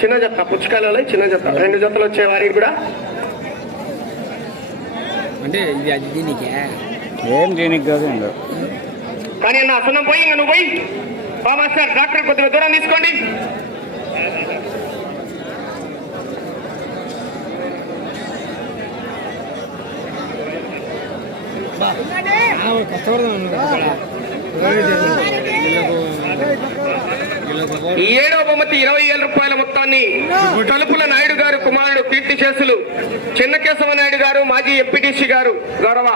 చిన్న జత పుచ్చకాయలలో చిన్న జత రెండు జతలు వచ్చే వారికి కూడా అంటే ఇది అది దీనికే ఏం దీనికి కాదు కానీ అన్న సున్నం పోయి ఇంకా నువ్వు పోయి బా మాస్టర్ డాక్టర్ కొద్దిగా దూరం తీసుకోండి కష్టపడదాం ఏడవ బహుమతి ఇరవై వేల రూపాయల మొత్తాన్ని తలుపుల నాయుడు గారు కుమారుడు కీర్తి చేసులు చిన్నకేశవ నాయుడు గారు మాజీ ఎంపీటీసీ గారు గౌరవ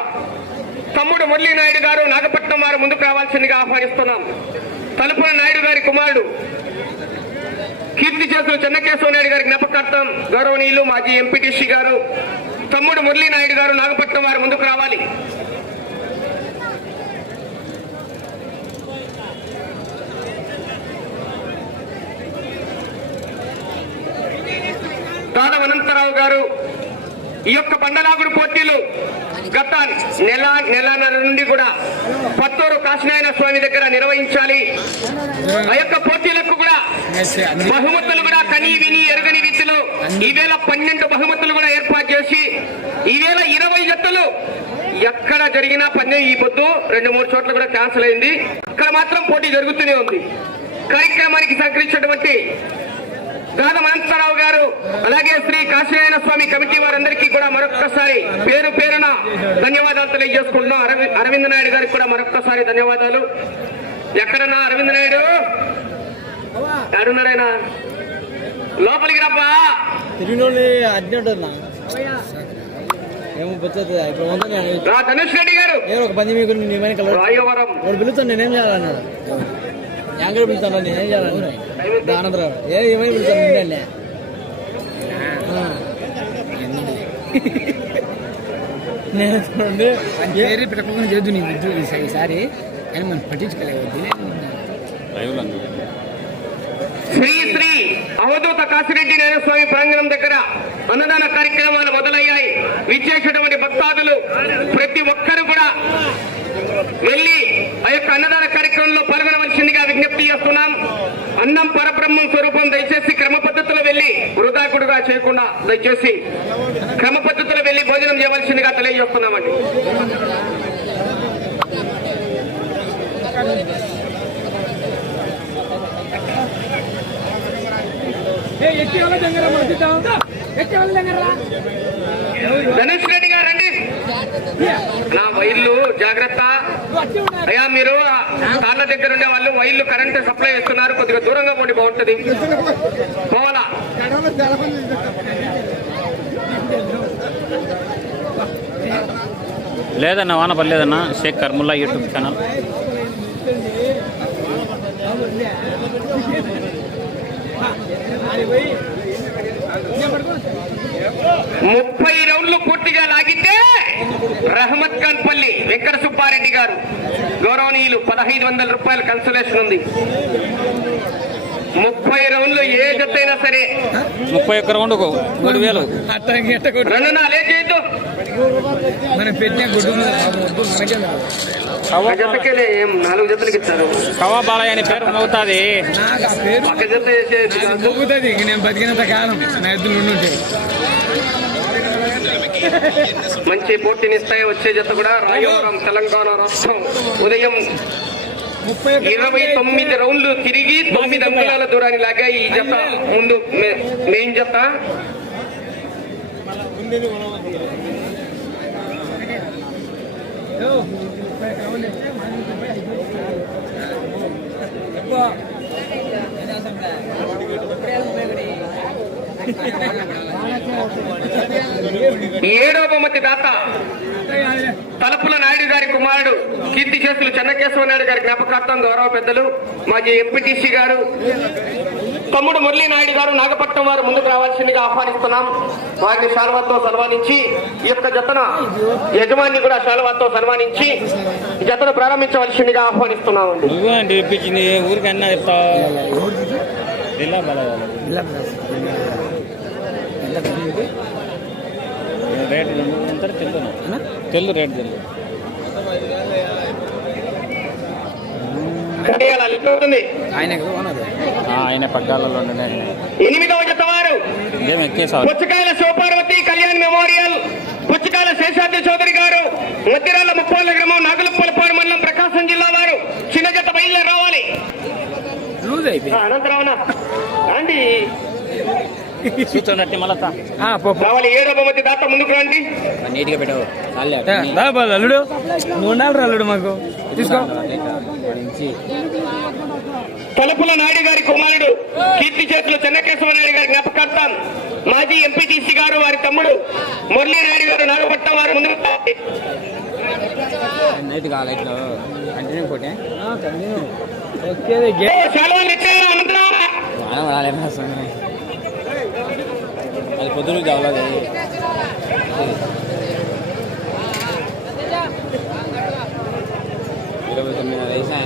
తమ్ముడు మురళీ నాయుడు గారు నాగపట్నం వారు ముందుకు రావాల్సిందిగా ఆహ్వానిస్తున్నాం. తలుపుల నాయుడు గారి కుమారుడు కీర్తి చేసులు చెన్నకేశవ నాయుడు గారి జ్ఞాపకార్థం గౌరవనీయులు మాజీ ఎంపీటీసీ గారు తమ్ముడు మురళీ నాయుడు గారు నాగపట్నం వారు ముందుకు రావాలి. దానవ గారు ఈ యొక్క బండలాగుడు పోటీలు గత నెల నెలన్నర నుండి కూడా పత్తూరు కాశీనారాయణ స్వామి దగ్గర నిర్వహించాలి. ఆ యొక్క పోటీలకు కూడా బహుమతులు కూడా కని విని ఎరుగని రీతిలో ఈవేళ పన్నెండు బహుమతులు కూడా ఏర్పాటు చేసి ఈవేళ ఇరవై జట్టులు ఎక్కడ జరిగినా పన్నె ఈ పొద్దు రెండు మూడు చోట్ల కూడా క్యాన్సిల్ అయింది. అక్కడ మాత్రం పోటీ జరుగుతూనే ఉంది. కార్యక్రమానికి సహకరించినటువంటి గాదం అనంతరావు గారు అలాగే శ్రీ కాశీనారాయణ స్వామి కమిటీ వారందరికీ కూడా మరొక్కసారి పేరు పేరున ధన్యవాదాలు తెలియజేసుకుంటున్నాం. అరవి- అరవింద్ నాయుడు గారికి కూడా మరొక్కసారి ధన్యవాదాలు. ఎక్కడన్నా అరవింద్ నాయుడు? ఎక్కడున్నారైనా లోపలికి రబ్బా ధనుష్ రెడ్డి గారు. నేను ఒక పది మీకు పిలుస్తాను నేనేం చేయాలన్నాడు? యాంకర్ పిలుస్తాను నేనేం చేయాలన్నాడు దానంతరావు ఏ ఏమని పిలుస్తాను? నిన్నే నేను చూడండి. పెట్టకుండా చేద్దు నీ విద్యు ఈసారి కానీ మనం పట్టించుకోలేదు శ్రీ శ్రీ అవధూత కాశిరెడ్డి నారాయణ స్వామి ప్రాంగణం దగ్గర అన్నదాన కార్యక్రమాలు మొదలయ్యాయి. విచ్చేసినటువంటి భక్తాదులు ప్రతి ఒక్కరు కూడా వెళ్ళి ఆ యొక్క అన్నదాన కార్యక్రమంలో పాల్గొనవలసిందిగా విజ్ఞప్తి చేస్తున్నాం. అన్నం పరబ్రహ్మం స్వరూపం దయచేసి క్రమ పద్ధతిలో వెళ్ళి వృధాకుడుగా చేయకుండా దయచేసి క్రమ పద్ధతిలో వెళ్ళి భోజనం చేయవలసిందిగా తెలియజేస్తున్నామండి. ధనుష్ రెడ్డి నా వైర్లు జాగ్రత్త. అయ్యా మీరు తాళ్ళ దగ్గర ఉండే వాళ్ళు వైర్లు కరెంట్ సప్లై చేస్తున్నారు. కొద్దిగా దూరంగా పోండి బాగుంటది. పోవాలా? లేదన్న వాన పర్లేదన్న షేక్ కర్ముల్లా యూట్యూబ్ ఛానల్. ముప్పై పూర్తిగా లాగితే రహమత్ ఖాన్ పల్లి వెంకట సుబ్బారెడ్డి గారు. గౌరవనీయులు పదహైదు వందల రూపాయల కన్సలేషన్ ఉంది. ముప్పై రౌండ్లు ఏ జతైనా సరే ముప్పై ఒక్క రౌండ్కు మూడు వేలు. రెండు నాలే చేయొద్దు. మనం పెట్టిన గుడ్డు మీద రావద్దు, మనకే రాదు. ఆ జతకేలే ఏం నాలుగు జతలకి ఇస్తారు. కవా బాలయ్య అని పేరు ఒక జత నేను బతికినంత కాలం నా ఎద్దులు ఉండుంటే. మంచి పోటీనిస్తాయి. వచ్చే జత కూడా రాయవరం తెలంగాణ రాష్ట్రం. ఉదయం ఇరవై తొమ్మిది రౌండ్లు తిరిగి తొమ్మిది అంగుళాల దూరాన్ని లాగా ఈ జత. ముందు మే- మెయిన్ జత. ఏడో బహుమతి దాత. తలపుల నాయుడు గారి కుమారుడు కీర్తి చేసులు చెన్నకేశవ నాయుడు గారి జ్ఞాపకార్థం గౌరవ పెద్దలు మాజీ ఎంపీటీసీ గారు తమ్ముడు మురళీ నాయుడు గారు నాగపట్నం వారు ముందుకు రావాల్సిందిగా ఆహ్వానిస్తున్నాం. వారిని శాల్వాతో సన్మానించి ఈ యొక్క జతన యజమాని కూడా శాల్వాతో సన్మానించి జతను ప్రారంభించవలసిందిగా ఆహ్వానిస్తున్నామండి నువ్వు అంటే ఇప్పించింది ఊరికి అన్నా చెప్తావు జిల్లా బాలయ్య రేట్ ఎంత తెలుసు తెల్లు రేట్ ఉంటుంది ఆయన పగ్గాలలో ఎనిమిదవ జత వారు పుచ్చకాయల శివపార్వతి కళ్యాణ్ మెమోరియల్ పుచ్చకాయల శేషాద్రి చౌదరి గారు మధ్యరాల ముప్పాల గ్రామం నాగులపల్లిపాడు మండలం ప్రకాశం జిల్లా వారు. చిన్న జత బయలుదేరి రావాలి. అనంతరావునా రండి కూర్చోనట్టి మళ్ళా ఆ, పో, పో. రావాలి ఏడో బొమ్మతి దాత ముందుకు రండి. నీట్గా పెట్టావు అల్లుడు. నువ్వు ఉండాలి అల్లుడు మాకు. తీసుకో. తలుపుల నాయుడు గారి కుమారుడు కీర్తి చేతులు చెన్నకేశవ నాయుడు గారి జ్ఞాపకార్థం మాజీ ఎంపీటీసీ గారు వారి తమ్ముడు మురళీ నాయుడు గారు నాగపట్నం వారు ముందుకు. నైట్గా లైట్లో కంటిన్యూ కొట్టే ఓకే అది పొద్దున కావాలి ఇరవై తొమ్మిది వయసు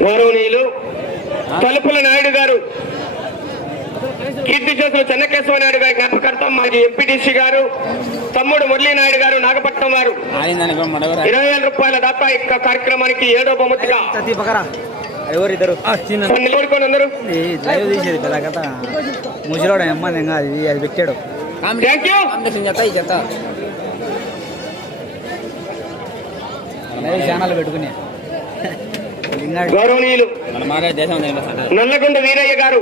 గౌరవనీయులు తలుపుల నాయుడు గారు కీర్తి చేతులు చెన్నకేశవ నాయుడు గారి జ్ఞాపకార్థం మాజీ ఎంపీటీసీ గారు తమ్ముడు మురళీ నాయుడు గారు నాగపట్నం వారు. ఇరవై వేల రూపాయల దాకా యొక్క కార్యక్రమానికి ఏడో బహుమతిగా అందరూ ఈ లైవ్ తీసేది పెద్ద కథ. ముసిలోడు అమ్మ అది పెట్టాడు. చెత్త లైవ్ ఛానల్ పెట్టుకుని. గౌరవనీయులు. నల్లగొండ వీరయ్య గారు.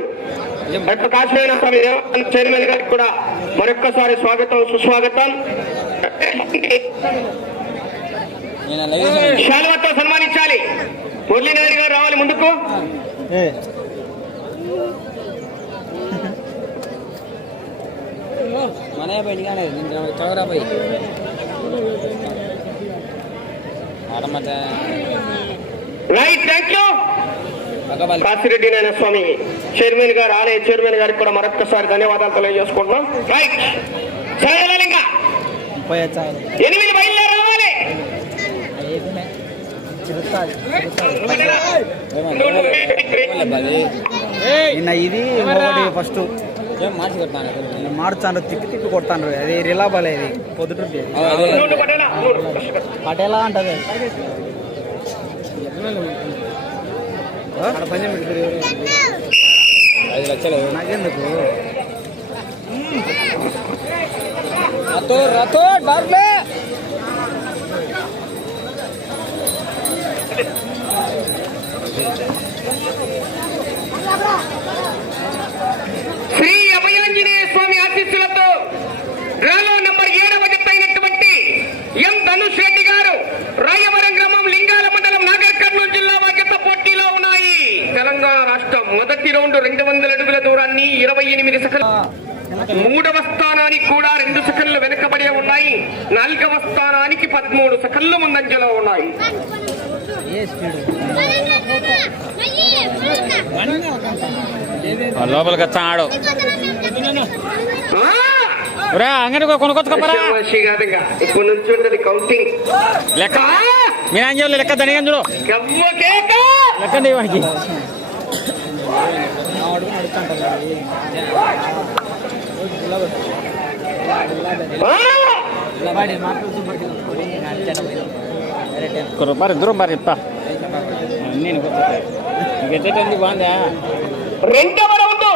కాశ్మీర స్వామి దేవస్థానం చైర్మన్ గారికి కూడా మరొక్కసారి స్వాగతం సుస్వాగతం. నేను లైవ్ చేశాను. శాలువతో సన్మానించాలి. మురళీ నాయుడు గారు రావాలి ముందుకు. రైట్ థ్యాంక్ యూ కాసిరెడ్డి నాయన స్వామి చైర్మన్ గారు ఆలయ చైర్మన్ గారికి కూడా మరొక్కసారి ధన్యవాదాలు తెలియజేసుకుంటున్నాం రైట్ ఇంకా ఎనిమిది బయలుదేరి రావాలి నిన్న ఇది ఫస్ట్ మాడుతాను తిప్పి తిప్పి కొడతాను. అది రిలాబల్ ఇది? నూనె. పటేలా అంటది ఐదు లక్షలు. నాకెందుకు? రతో రతో డార్లే శ్రీ అభయాంజనేయ స్వామి ఆశీస్సులతో డ్రాలో నంబర్ ఏడవ జత అయినటువంటి ఎం ధనుష్ రెడ్డి గారు రాయవరం గ్రామం లింగాల మండలం నాగర్ కర్నూలు జిల్లా వాగ్యత పోటీలో ఉన్నాయి తెలంగాణ రాష్ట్రం మొదటి రౌండ్ రెండు వందల అడుగుల దూరాన్ని ఇరవై ఎనిమిది సెకండ్ మూడవ స్థానానికి కూడా రెండు సెకండ్లు వెనుకబడే ఉన్నాయి. నాలుగవ స్థానానికి పదమూడు సెకండ్లు ముందంజలో ఉన్నాయి. లోపలికి వచ్చా ఆడు. ఆ! రా అంగడి కొనుక్కొచ్చుకోపరా. ఇప్పుడు నుంచి ఉంటుంది కౌంటింగ్ లెక్క. మీ నాన్న లెక్క ధనిగా చూడు. గవ్వ కేక! లెక్కండి వానికి. రూపాయలు దూరం బారి ఇప్ప. నేను నీకు బాగుందా? రెండవ రౌండ్.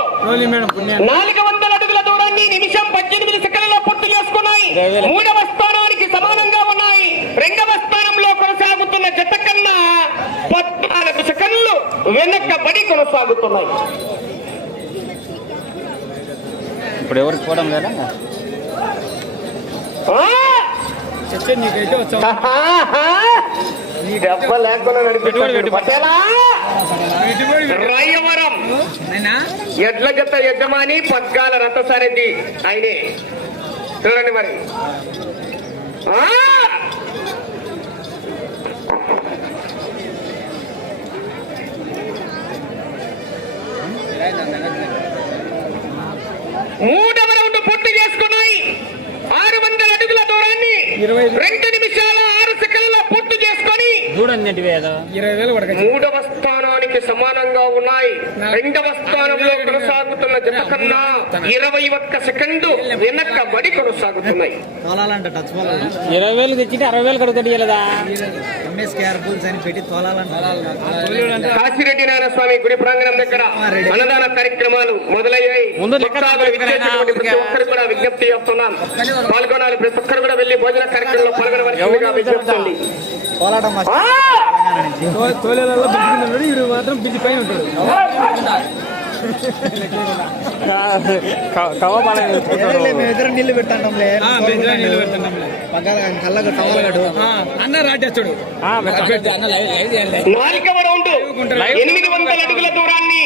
నాలుగు వందల అడుగుల దూరాన్ని నిమిషం పద్దెనిమిది సెకండ్లలో పూర్తి చేసుకున్నాయి. మూడవ స్థానానికి సమానంగా ఉన్నాయి. రెండవ స్థానంలో కొనసాగుతున్న జత కన్నా వెనక్కబడి కొనసాగుతున్నాయి. ఇప్పుడు ఎవరికి పోవడం లేదా! ఈ డబ్బ లేకుండా రాయవరం. అయినా ఎడ్ల జత యజమాని పగ్గాల రథసారథి ఆయనే. చూడండి మరి ఆ! మూడవ రౌండ్ పూర్తి చేసుకున్నాయి ఆరు వందల అడుగుల దూరాన్ని. రెండు నిమిషాల చేసుకొని చూడండి ఏదో ఇరవై వేలు మూడవ స్థానానికి స్థానానికి సమానంగా ఉన్నాయి. రెండవ స్థానంలో కొనసాగుతున్న జత కన్నా ఇరవై ఒక్క సెకండు వెనకబడి కొనసాగుతున్నాయి. తోలాలంట టచ్ పోలాలి ఇరవై వేలు తెచ్చింటే అరవై వేలు తోలాలంట. కాశిరెడ్డి నారాయణ స్వామి గుడి ప్రాంగణం దగ్గర అన్నదాన కార్యక్రమాలు మొదలయ్యాయి. ప్రతి ఒక్కరు కూడా విజ్ఞప్తి చేస్తున్నాం. పాల్గొనాలి ప్రతి ఒక్కరు కూడా వెళ్ళి భోజన కార్యక్రమంలో పాల్గొనవలసిందిగా విజ్ఞప్తి మస్తు తోలేలలో బిడ్డుకున్నాడు వీడు మాత్రం పైన ఉంటాడు. మేమిద్దరం నీళ్ళు పెట్టండి కళ్ళకు టవల్ అన్న రాటేస్తాడు ఎనిమిది వందల అడుగుల దూరాన్ని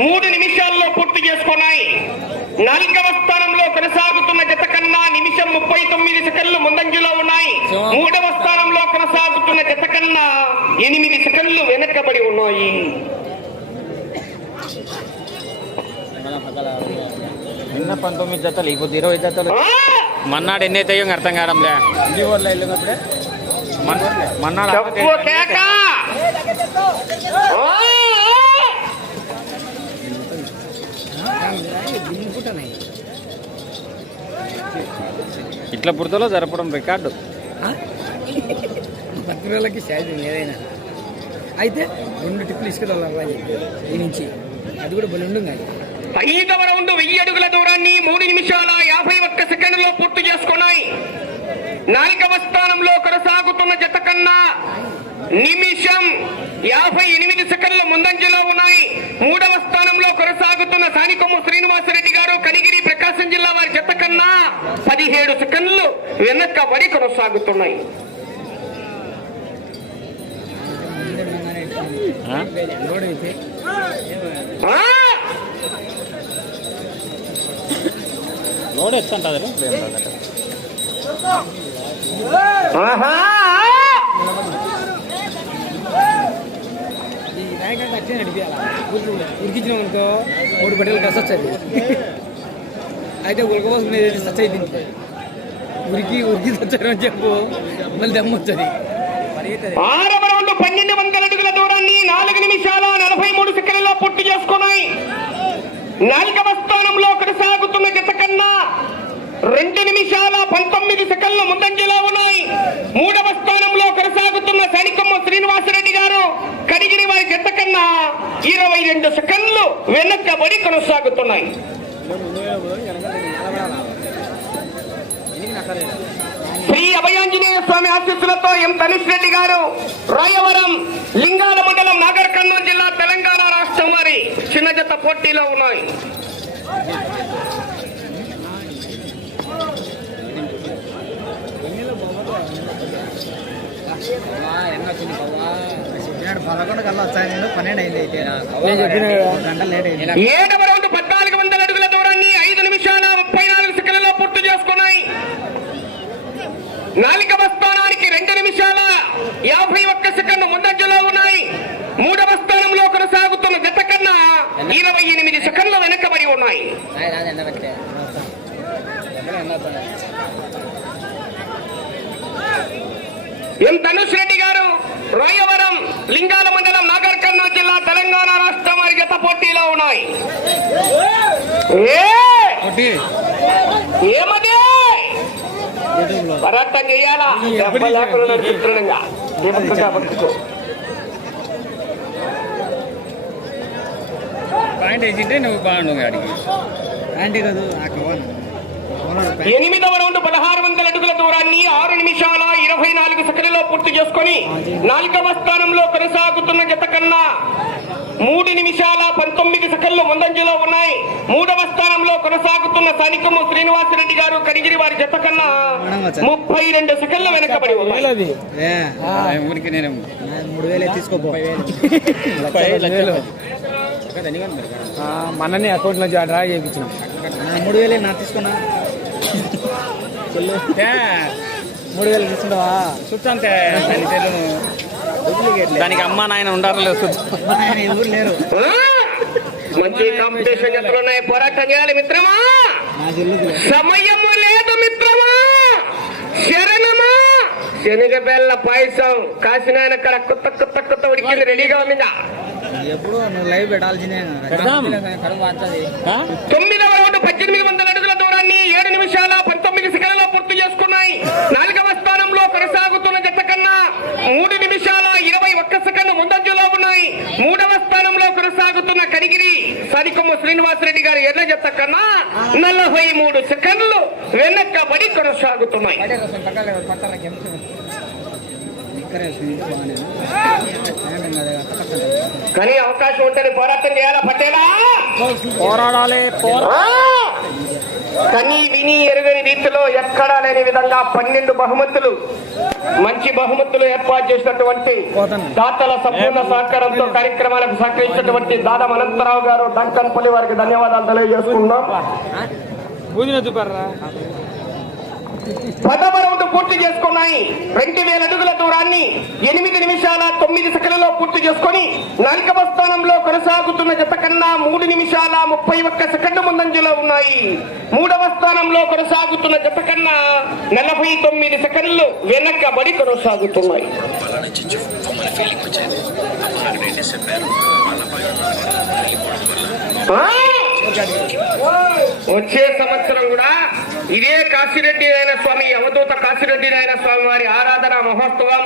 మూడు నిమిషాల్లో పూర్తి చేసుకున్నాయి. నాలుగవ స్థానంలో కొనసాగుతున్న నిమిషం ముప్పై తొమ్మిది సెకండ్లు ముందంజలో ఉన్నాయి. మూడవ స్థానంలో కొనసాగుతున్న జత కన్నా ఎనిమిది సెకండ్లు వెనకబడి ఉన్నాయి. నిన్న పంతొమ్మిది జతలు ఇప్పుడు ఇరవై జతలు! మన్నాడు ఎన్ని అవుతాయో అర్థం కావడంలే. మన్- మన్నాడు చెప్పు కేక ఆ! దింపుకుంటున్నాయి ఇట్లా పుడతలో జరపడం రికార్డు. రోజులకి శాలరీ ఏదైనా. అయితే రెండు టిప్పులు ఇసుకెళ్ళాలి ఈ నుంచి. అది కూడా బలి ఉండు ఐదవ రౌండ్ వెయ్యి అడుగుల దూరాన్ని మూడు నిమిషాల యాభై ఒక్క సెకండ్లో పూర్తి చేసుకున్నాయి. నాలుగవ స్థానంలో కొనసాగుతున్న జత కన్నా నిమిషం యాభై ఎనిమిది సెకండ్ల ముందంజలో ఉన్నాయి. మూడవ స్థానంలో కొనసాగుతున్న సానికొమ్ము శ్రీనివాసరెడ్డి గారు కనిగిరి ప్రకాశం జిల్లా వారి జత కన్నా పదిహేడు సెకండ్లు వెనకబడి కొనసాగుతున్నాయి. ఆహా! ఈ నాయకంటే అట్లే నడిపించాలా ఉరికించినాం అనుకో మూడు బట్టలు కసి వచ్చేది. అయితే ఉలకపోసం సచ్ అయింది ఉరికి ఉరికి సచ్చారు అని చెప్పు. మళ్ళీ దమ్ము వచ్చేది. ఆరవ రౌండ్ పన్నెండు వందల అడుగుల దూరాన్ని నాలుగు నిమిషాల నలభై మూడు సెకండ్లలో పూర్తి చేసుకున్నాయి. నాలుగవ స్థానంలో కొనసాగుతున్న జత కన్నా రెండు నిమిషాల పంతొమ్మిది సెకండ్ల ముందంజలో ఉన్నాయి. మూడవ స్థానంలో కొనసాగుతున్న సైనికమ్మ శ్రీనివాసరెడ్డి గారు కడిగిన వారి జత కన్నా ఇరవై రెండు సెకండ్లు వెనక్కబడి కొనసాగుతున్నాయి. శ్రీ అభయాంజనేయ స్వామి ఆశీస్సులతో ఎం తనిష్ రెడ్డి గారు రాయవరం లింగాల మండలం నాగర్ కర్నూలు జిల్లా తెలంగాణ రాష్ట్రం వారి చిన్న జత పోటీలో ఉన్నాయి. చెప్పినాడు ఏడవ రౌండ్ పద్నాలుగు వందల అడుగుల దూరాన్ని ఐదు నిమిషాల ముప్పై నాలుగు సెకండ్లలో పూర్తి చేసుకున్నాయి. నాలుగవ స్థానానికి రెండు నిమిషాల యాభై ఒక్క సెకండ్ ముందంజలో ఉన్నాయి. మూడవ స్థానంలో కొనసాగుతున్న జత కన్నా ఇరవై ఎనిమిది సెకండ్లు వెనకబడి ఉన్నాయి. ఎం ధనుష్ రెడ్డి గారు రాయవరం లింగాల మండలం నాగర్ కర్నూలు జిల్లా తెలంగాణ రాష్ట్రం వారి జత పోటీలో ఉన్నాయి! ఏమది? పోరాటం చేయాలా? లేకుండా. పాయింట్ వేసింటే నువ్వు బాగుండు అడిగి. కాదు కవర్. ఎనిమిదవ రౌండ్ పదహారు వందల అడుగుల దూరాన్ని ఆరు నిమిషాల ఇరవై నాలుగు సెకండ్లలో పూర్తి చేసుకొని నాలుగవ స్థానంలో కొనసాగుతున్న జత కన్నా మూడు నిమిషాల పంతొమ్మిది సెకండ్లు ముందంజలో ఉన్నాయి. మూడవ స్థానంలో కొనసాగుతున్న సైనికము శ్రీనివాసరెడ్డి గారు కడిగిరి వారి జత కన్నా ముప్పై రెండు సెకండ్లు వెనకబడి మనని అకౌంట్ నుంచి డ్రా చేయించినాం. మూడు వేలే నా తీసుకున్నా. మూడు వేలు తీసుకుంటావా? చూస్తాంటే దానికి అమ్మ నాయన ఉండాలి లేదు! మంచి కాంపిటీషన్ జతలు ఉన్నాయి. పోరాటం చేయాలి మిత్రమా? నా జిల్లుకు సమయము లేదు మిత్రమా? శరణమా? శనగ బెల్ల పాయసం కాసినాయన అక్కడ కొత్త కొత్త కొత్త ఉడికింది. రెడీగా ఉందిగా ఎప్పుడు లైవ్ పెట్టాల్సిందే? తొమ్మిదవ రౌండ్ పద్దెనిమిది వందల అడుగుల దూరాన్ని ఏడు నిమిషాల పంతొమ్మిది సెకండ్లలో పూర్తి చేసుకున్నాయి. నాలుగవ స్థానంలో కొనసాగుతున్న జత కన్నా మూడు నిమిషాల ఇరవై ఒక్క సెకండ్ ముందంజలో ఉన్నాయి. మూడవ స్థానంలో కొనసాగుతున్న కడిగిరి సరికొమ్మ శ్రీనివాసరెడ్డి గారి ఎర్ర జత కన్నా నలభై మూడు సెకండ్లు వెనక్కబడి కొనసాగుతున్నాయి. కానీ అవకాశం ఉంటుంది పోరాటం చేయాలా పట్టేలా? పోరాడాలి! కని విని ఎరుగని రీతిలో ఎక్కడా లేని విధంగా పన్నెండు బహుమతులు మంచి బహుమతులు ఏర్పాటు చేసినటువంటి దాతల సంపూర్ణ సహకారంతో కార్యక్రమాలకు సహకరించినటువంటి దాదం అనంతరావు గారు డంకన్పల్లి వారికి ధన్యవాదాలు తెలియజేసుకుంటున్నాం బూదిన రౌండ్ పూర్తి చేసుకున్నాయి. రెండు వేల అడుగుల దూరాన్ని ఎనిమిది నిమిషాల తొమ్మిది సెకండ్లలో పూర్తి చేసుకుని నాలుగవ స్థానంలో కొనసాగుతున్న జత కన్నా మూడు నిమిషాల ముప్పై ఒక్క సెకండ్ ముందంజలో ఉన్నాయి. మూడవ స్థానంలో కొనసాగుతున్న జత కన్నా నలభై తొమ్మిది సెకండ్లు వెనకబడి కొనసాగుతున్నాయి. వచ్చే సంవత్సరం కూడా ఇదే కాశీరెడ్డి నాయన స్వామి అవధూత కాశీరెడ్డి నాయన స్వామి వారి ఆరాధన మహోత్సవం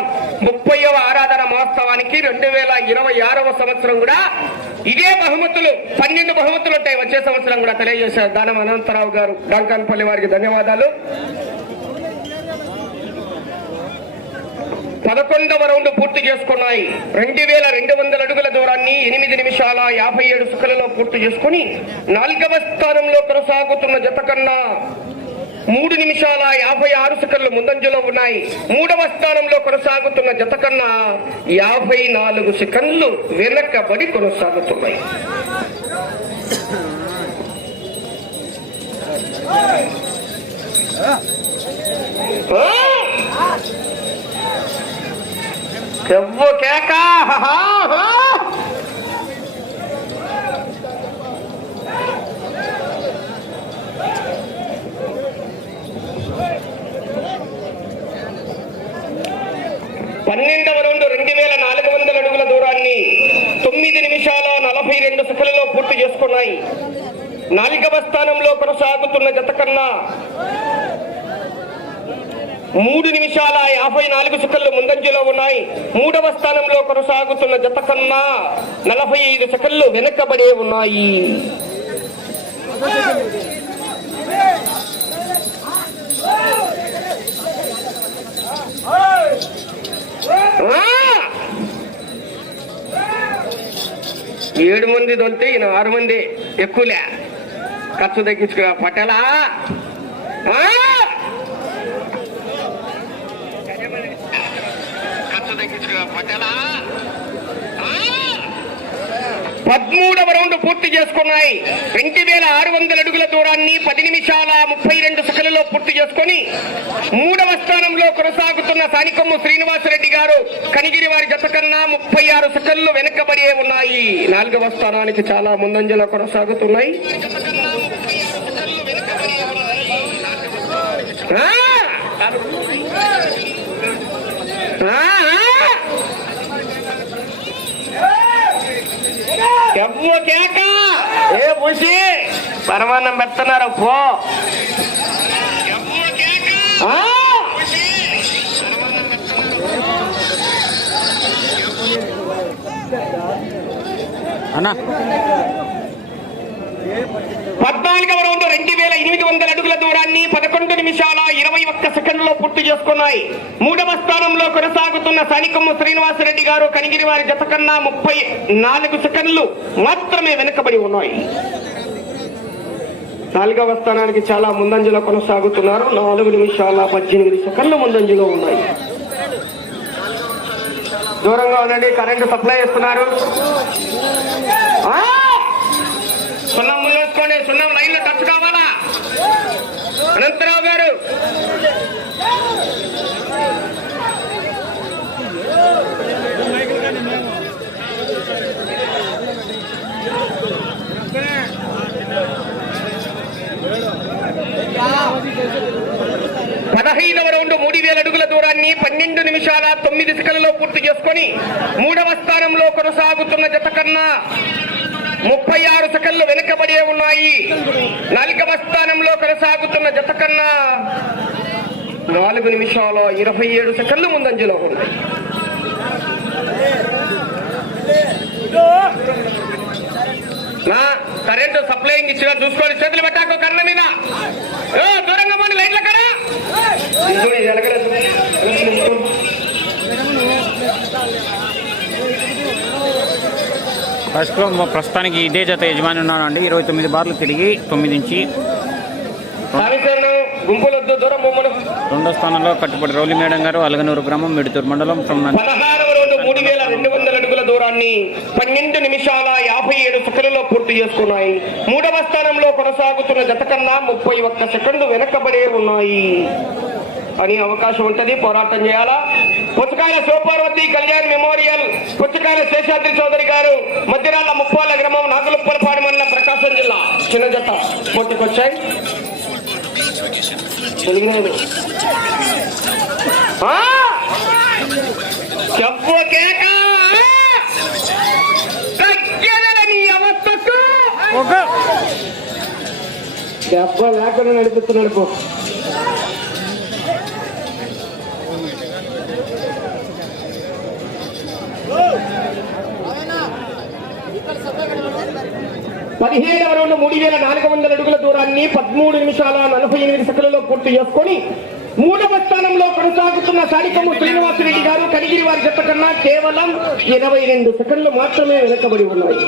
ముప్పైవ ఆరాధన మహోత్సవానికి రెండు వేల ఇరవై ఆరవ సంవత్సరం కూడా ఇదే బహుమతులు పన్నెండు బహుమతులు ఉంటాయి. వచ్చే సంవత్సరం కూడా తెలియజేశారు దానం అనంతరావు గారు. డాంకాన్పల్లి వారికి ధన్యవాదాలు. పదకొండవ రౌండ్ పూర్తి చేసుకున్నాయి. రెండు వేల రెండు వందల అడుగుల దూరాన్ని ఎనిమిది నిమిషాల యాభై ఏడు సుఖలలో పూర్తి చేసుకుని నాలుగవ స్థానంలో కొనసాగుతున్న జత కన్నా మూడు నిమిషాల యాభై ఆరు సెకండ్లు ముందంజలో ఉన్నాయి. మూడవ స్థానంలో కొనసాగుతున్న జత కన్నా యాభై నాలుగు సెకండ్లు వెనకబడి కొనసాగుతున్నాయి. కేక హహా, హా. పన్నెండవ రౌండ్ రెండు వేల నాలుగు వందల అడుగుల దూరాన్ని తొమ్మిది నిమిషాల నలభై రెండు సెకండ్లలో పూర్తి చేసుకున్నాయి నాలుగవ స్థానంలో కొనసాగుతున్న జత కన్నా మూడు నిమిషాల యాభై నాలుగు సెకండ్లు ముందంజలో ఉన్నాయి. మూడవ స్థానంలో కొనసాగుతున్న జత కన్నా నలభై ఐదు సెకండ్లు వెనకబడే ఉన్నాయి. ఏడు మంది దొంతే ఈయన ఆరు మంది ఎక్కువలే. ఖర్చు తగ్గించుకో పట్టేలా పదమూడవ రౌండ్ పూర్తి చేసుకున్నాయి. రెండు వేల ఆరు వందల అడుగుల దూరాన్ని పది నిమిషాల ముప్పై రెండు సెకండ్లలో పూర్తి చేసుకొని మూడవ స్థానంలో కొనసాగుతున్న సానికమ్మ శ్రీనివాసరెడ్డి గారు కనిగిరి వారి జత కన్నా ముప్పై ఆరు సెకండ్లు వెనకబడి ఉన్నాయి. నాలుగవ స్థానానికి చాలా ముందంజలో కొనసాగుతున్నాయి ఆ! ఆ! ఆ! ఎవ్వ కేక! ఏ పూసి పరమాన్నం పెడుతున్నారు పో! అన్నా. పద్నాలుగవ రౌండ్ ఎనిమిది వందల అడుగుల దూరాన్ని పదకొండు నిమిషాల ఇరవై ఒక్క సెకండ్లో పూర్తి చేసుకున్నాయి. మూడవ స్థానంలో కొనసాగుతున్న సైనికమ్మ శ్రీనివాసరెడ్డి గారు కనిగిరి వారి జత కన్నా ముప్పై నాలుగు సెకండ్లు మాత్రమే వెనుకబడి ఉన్నాయి. నాలుగవ స్థానానికి చాలా ముందంజలో కొనసాగుతున్నారు. నాలుగు నిమిషాల పద్దెనిమిది సెకండ్లు ముందంజలో ఉన్నాయి. దూరంగా ఉండండి కరెంటు సప్లై చేస్తున్నారు. సున్నం ముందేసుకోండి సున్నం లైన్లో అనంతరావు గారు. పదహైదవ రౌండ్ మూడు వేల అడుగుల దూరాన్ని పన్నెండు నిమిషాల తొమ్మిది సెకలలో పూర్తి చేసుకొని మూడవ స్థానంలో కొనసాగుతున్న జత కన్నా ముప్పై ఆరు సెకండ్లు వెనుకబడే ఉన్నాయి. నాలుగవ స్థానంలో కొనసాగుతున్న జత కన్నా నాలుగు నిమిషాల ఇరవై ఏడు సెకండ్లు ముందంజలో ఉన్నాయి. నా కరెంటు సప్లైంగ్ ఇచ్చిన చూసుకొని చేతులు పెట్టాకు కర్ణ మీద. దూరంగా పోనీ లైట్ల కరా ఇదిగో లో ప్రస్తుతానికి ఇదే జత యజమాని ఉన్నాడు అండి ఇరవై తొమ్మిది బార్లు తిరిగి తొమ్మిది నుంచి రెండో స్థానంలో కట్టుబడి రౌలి మేడం గారు అలగనూరు గ్రామం మిడుతూరు మండలం మూడు వేల రెండు వందల అడుగుల దూరాన్ని పన్నెండు నిమిషాల యాభై ఏడు సెకండ్లలో పూర్తి చేసుకున్నాయి. మూడవ స్థానంలో కొనసాగుతున్న జత కన్నా ముప్పై ఒక్క సెకండ్లు వెనకబడే ఉన్నాయి. అని అవకాశం ఉంటది. పోరాటం చేయాలా? పుచ్చకాయల శివపార్వతి కళ్యాణ్ మెమోరియల్ పుచ్చకాయల శేషాద్రి చౌదరి గారు మధ్యరాల ముప్పాల గ్రామం నాగులుప్పలపాడు మండలం ప్రకాశం జిల్లా. చిన్న జత పోటీకొచ్చాయి! చెప్పు కేక! దెబ్బ లేకుండా నడిపిస్తున్నాడు పో. పదిహేడవ రౌండ్ మూడు వేల నాలుగు వందల అడుగుల దూరాన్ని పదమూడు నిమిషాల నలభై ఎనిమిది సెకండ్లలో పూర్తి చేసుకొని మూడవ స్థానంలో కొనసాగుతున్న సారికమ్మ శ్రీనివాసరెడ్డి గారు కనిగిరి వారి జత కన్నా కేవలం ఇరవై రెండు సెకండ్లు మాత్రమే వెనకబడి ఉన్నాయి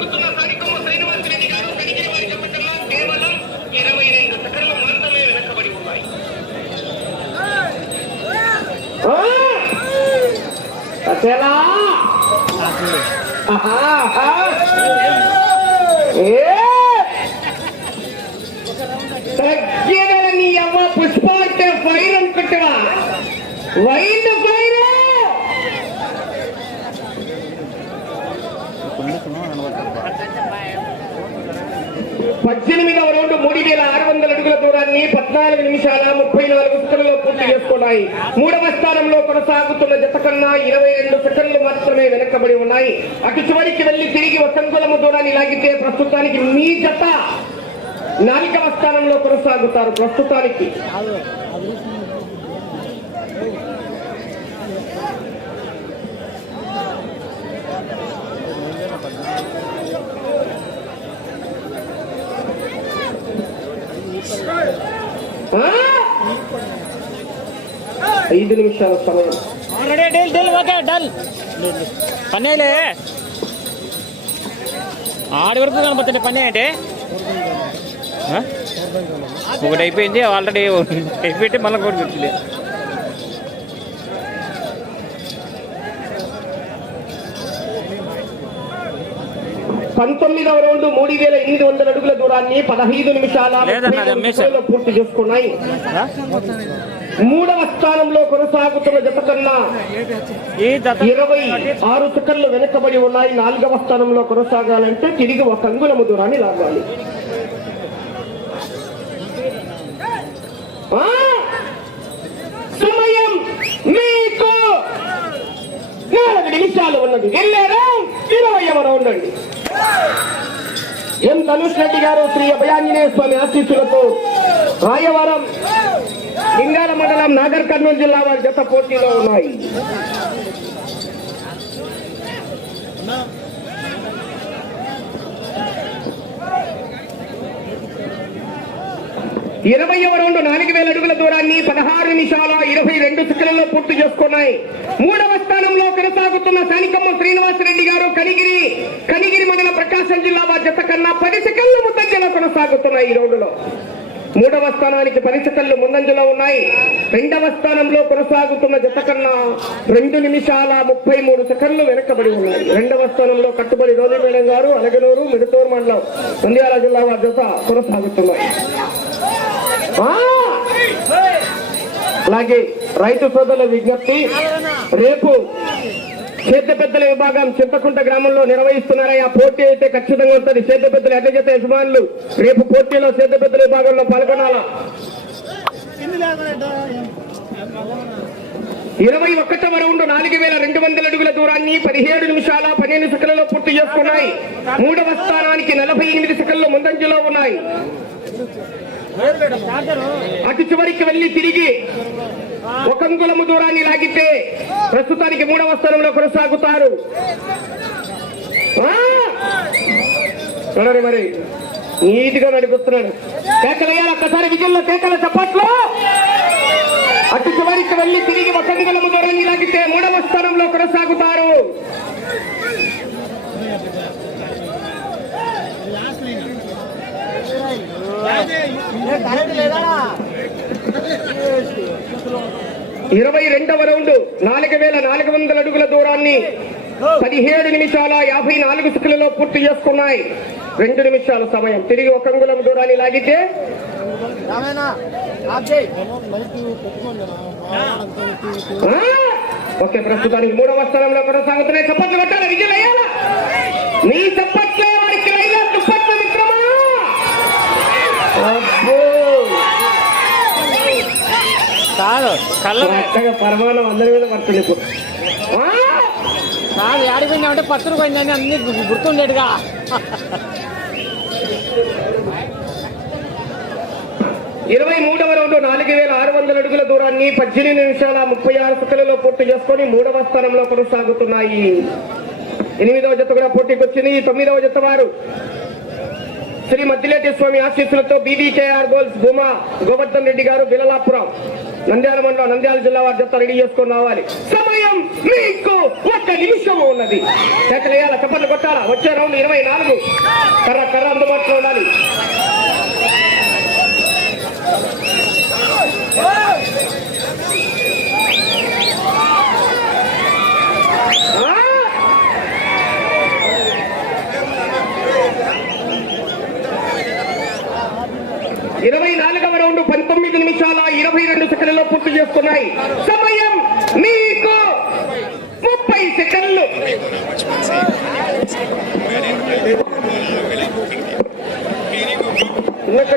ఆహా. ఏ! తగ్గేదల నీ అమ్మ పుష్ప అంటే ఫైర్ అనుకుంటావా ఫైర్ పద్దెనిమిదవ రౌండ్ మూడు వేల ఆరు వందల అడుగుల దూరాన్ని పద్నాలుగు నిమిషాల ముప్పై నాలుగు సెకండ్లో పూర్తి చేసుకున్నాయి. మూడవ స్థానంలో కొనసాగుతున్న జత కన్నా ఇరవై రెండు సెకండ్లు మాత్రమే వెనకబడి ఉన్నాయి. అటు చివరికి వెళ్ళి తిరిగి వసంతులము దూరాన్ని లాగితే ప్రస్తుతానికి మీ జత నాలుగవ స్థానంలో కొనసాగుతారు ప్రస్తుతానికి. ఐదు నిమిషాల సమయం. పన్నేలే. ఆడి వరకు కనపడుతుంది పని అంటే? ఒకటి అయిపోయింది ఆల్రెడీ అయిపోయింటే మళ్ళీ ఒకటి గుర్తుంది పంతొమ్మిదవ రౌండ్ మూడు వేల ఎనిమిది వందల అడుగుల దూరాన్ని పదహైదు నిమిషాల పూర్తి చేసుకున్నాయి? మూడవ స్థానంలో కొనసాగుతున్న జత కన్నా ఇరవై ఆరు సెకండ్లు వెనకబడి ఉన్నాయి. నాలుగవ స్థానంలో కొనసాగాలంటే తిరిగి ఒక అంగుళము దూరాన్ని లాగాలి! సమయం మీకు నాలుగు నిమిషాలు ఉన్నది. వెళ్ళారా? ఇరవైవ రౌండ్ అండి. ఎం. ధనుష్ రెడ్డి గారు శ్రీ అభయాంజనేయ స్వామి ఆశీస్సులతో రాయవరం లింగాల మండలం నాగర్ కర్నూలు జిల్లా వారి జత పోటీలో ఉన్నాయి. ఇరవైవ రౌండ్ నాలుగు వేల అడుగుల దూరాన్ని పదహారు నిమిషాల ఇరవై రెండు సెకండ్లలో పూర్తి చేసుకున్నాయి. మూడవ స్థానంలో కొనసాగుతున్న సానికమ్మ శ్రీనివాసరెడ్డి గారు కనిగిరి కనిగిరి మండల ప్రకాశం జిల్లా వారి జత కన్నా పది సెకండ్ల ముందంజలో కొనసాగుతున్నాయి ఈ రౌండ్లో. మూడవ స్థానానికి పది సెకండ్లు ముందంజలో ఉన్నాయి. రెండవ స్థానంలో కొనసాగుతున్న జత కన్నా రెండు నిమిషాల ముప్పై మూడు సెకండ్లు వెనకబడి ఉన్నాయి. రెండవ స్థానంలో కట్టుబడి రోజుమేళం గారు అలగనూరు మిడతూరు మండలం నంద్యాల జిల్లా వారి జత కొనసాగుతున్నాయి. అలాగే రైతు సోదరుల విజ్ఞప్తి రేపు సేద్యపెద్దల విభాగం చింతకుంట గ్రామంలో నిర్వహిస్తున్నారయ్యా. పోటీ అయితే ఖచ్చితంగా ఉంటుంది. సేద్యపెద్దలు ఎడ్ల చేత యజమానులు రేపు పోటీలో సేద్యపెద్దల విభాగంలో పాల్గొనాలా? ఇరవై ఒకటవ రౌండ్ నాలుగు వేల రెండు వందల అడుగుల దూరాన్ని పదిహేడు నిమిషాల పన్నెండు సెకండ్లలో పూర్తి చేసుకున్నాయి. మూడవ స్థానానికి నలభై ఎనిమిది సెకండ్లు ముందంజలో ఉన్నాయి. అటు చివరికి వెళ్ళి తిరిగి ఒక అంగుళము దూరాన్ని లాగితే ప్రస్తుతానికి మూడవ స్థానంలో కొనసాగుతారు. చూడండి మరి? నీటిగా నడిపిస్తున్నాడు. కేకలయ్యాలి ఒక్కసారి విజయంలో కేకల చప్పట్లో. అటు చివరికి వెళ్ళి తిరిగి ఒక అంగుళము దూరాన్ని లాగితే మూడవ స్థానంలో కొనసాగుతారు. ఇరవై రెండవ రౌండ్ నాలుగు వేల నాలుగు వందల అడుగుల దూరాన్ని పదిహేడు నిమిషాల యాభై నాలుగు సెకండ్లలో పూర్తి చేసుకున్నాయి. రెండు నిమిషాల సమయం. తిరిగి ఒక అంగుళం దూరాన్ని లాగితే? ఓకే ప్రస్తుతానికి మూడవ స్థానంలో కొనసాగుతున్నాయి. చప్పట్లు కొట్టాలి విజయ్ అయ్యాలా మీ చప్పట్లే వారికి కాదు కళ్ళ పరమాణం అందరి మీద పడుతుంది ఇప్పుడు? కాదు ఆడిపోయిందంటే పత్తులు పోయిందని అన్ని గుర్తుండేట్టుగా. ఇరవై మూడవ రౌండ్ నాలుగు వేల ఆరు వందల అడుగుల దూరాన్ని పద్దెనిమిది నిమిషాల ముప్పై ఆరు సెకండ్లలో పూర్తి చేసుకొని మూడవ స్థానంలో కొనసాగుతున్నాయి. ఎనిమిదవ జత కూడా పోటీకి వచ్చింది తొమ్మిదవ జత వారు శ్రీ మద్దిలేటి స్వామి ఆశీస్సులతో బీబీకేఆర్ గోల్స్ భూమా గోవర్ధన్ రెడ్డి గారు బిలలాపురం నంద్యాల మండలం నంద్యాల జిల్లా వారి చెప్తా రెడీ చేసుకొని రావాలి. సమయం మీకు ఒక్క నిమిషం ఉన్నది. ఎక్కడ చప్పట్లు కొట్టాలా? వచ్చే రౌండ్ ఇరవై నాలుగు. కర్ర కర్ర అందుబాటులో ఉండాలి. ఇరవై నాలుగవ రౌండ్ పంతొమ్మిది నిమిషాల ఇరవై రెండు సెకండ్లలో పూర్తి చేసుకున్నాయి. సమయం మీకు ముప్పై సెకండ్లు.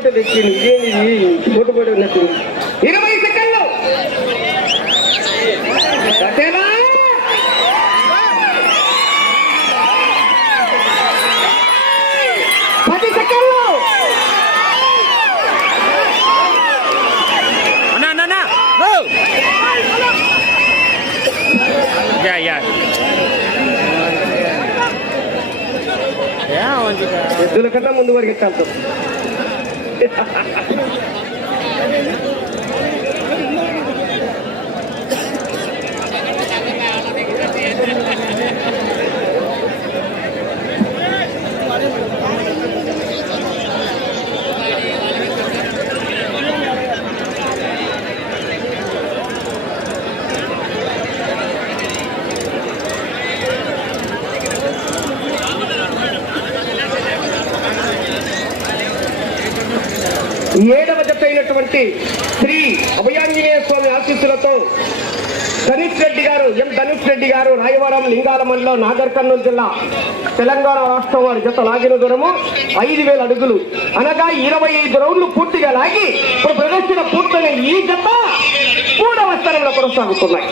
తెచ్చింది ఉన్నట్టు? ఇరవై సెకండ్లు కట్టేనా? పది సెకండ్లు అన్నా అన్నా అన్నా ఓ! యా యా యా మంచిగా ఎద్దుల కన్నా ముందు వరకు ఎక్కాలి ఏడవ జత అయినటువంటి శ్రీ అభయాంజనేయ స్వామి ఆశీస్సులతో ధనుష్ రెడ్డి గారు ఎం ధనుష్ రెడ్డి గారు నాయవరం లింగాల మండలం నాగర్ కర్నూలు జిల్లా తెలంగాణ రాష్ట్రం వారి జత లాగిన దూరము ఐదు వేల అడుగులు. అనగా ఇరవై ఐదు రౌండ్లు పూర్తిగా లాగి ఇప్పుడు ప్రదర్శన పూర్తయిన ఈ జత మూడవ స్థానంలో కొనసాగుతున్నాయి.